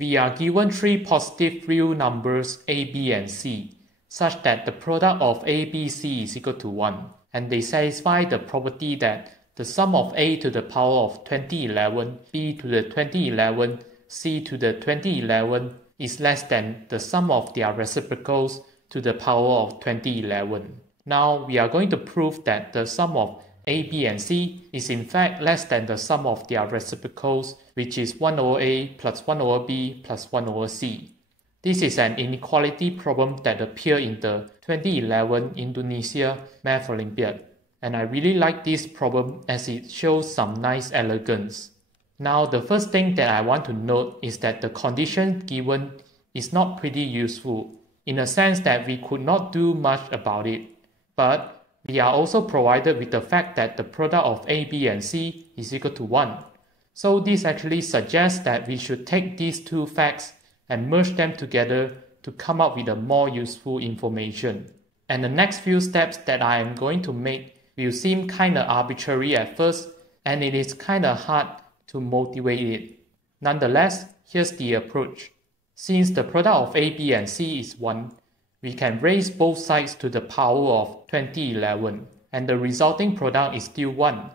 We are given three positive real numbers a, b, and c, such that the product of a, b, c is equal to 1, and they satisfy the property that the sum of a to the power of 2011, b to the 2011, c to the 2011 is less than the sum of their reciprocals to the power of 2011. Now we are going to prove that the sum of a, b, and c is in fact less than the sum of their reciprocals, which is 1 over a plus 1 over b plus 1 over c. This is an inequality problem that appeared in the 2011 Indonesia Math Olympiad, and I really like this problem as it shows some nice elegance. Now the first thing that I want to note is that the condition given is not pretty useful, in a sense that we could not do much about it. But we are also provided with the fact that the product of a, b, and c is equal to 1. So this actually suggests that we should take these two facts and merge them together to come up with a more useful information. And the next few steps that I am going to make will seem kinda arbitrary at first, and it is kinda hard to motivate it. Nonetheless, here's the approach. Since the product of a, b, and c is 1, we can raise both sides to the power of 2011, and the resulting product is still 1.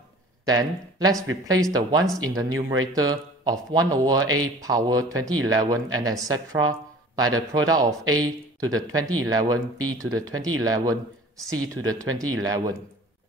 Then, let's replace the 1's in the numerator of 1 over a power 2011 and etc. by the product of a to the 2011, b to the 2011, c to the 2011.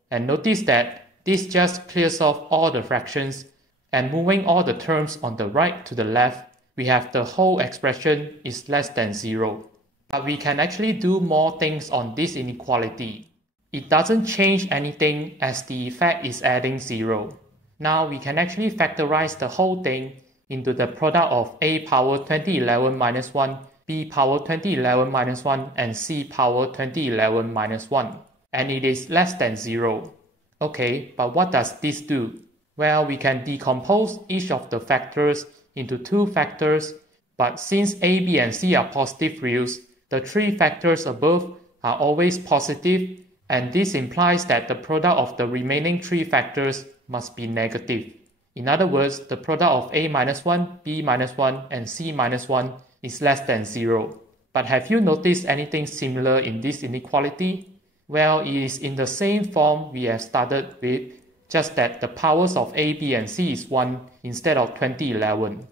And notice that this just clears off all the fractions, and moving all the terms on the right to the left, we have the whole expression is less than 0. But we can actually do more things on this inequality. It doesn't change anything as the effect is adding 0. Now we can actually factorize the whole thing into the product of a power 2011 minus 1, b power 2011 minus 1, and c power 2011 minus 1. And it is less than 0. Okay, but what does this do? Well, we can decompose each of the factors into two factors, but since a, b, and c are positive reals, the three factors above are always positive, and this implies that the product of the remaining three factors must be negative. In other words, the product of a minus 1, b minus 1, and c minus 1 is less than 0. But have you noticed anything similar in this inequality? Well, it is in the same form we have started with, just that the powers of a, b, and c is 1 instead of 2011.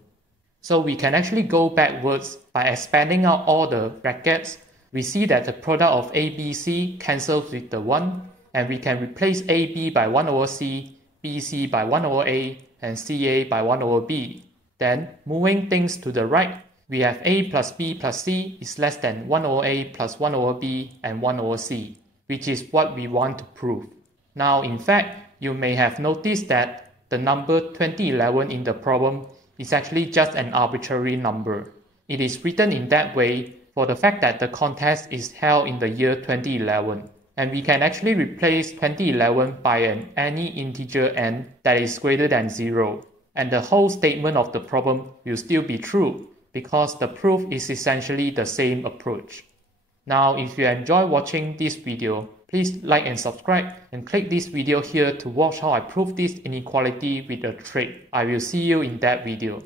So we can actually go backwards by expanding out all the brackets. We see that the product of a, b, c cancels with the 1, and we can replace a, b by 1 over c, b, c by 1 over a, and c, a by 1 over b. Then, moving things to the right, we have a plus b plus c is less than 1 over a plus 1 over b and 1 over c, which is what we want to prove. Now, in fact, you may have noticed that the number 2011 in the problem is actually just an arbitrary number. It is written in that way for the fact that the contest is held in the year 2011, and we can actually replace 2011 by any integer n that is greater than 0, and the whole statement of the problem will still be true because the proof is essentially the same approach. Now, if you enjoy watching this video, please like and subscribe, and click this video here to watch how I prove this inequality with a trig. I will see you in that video.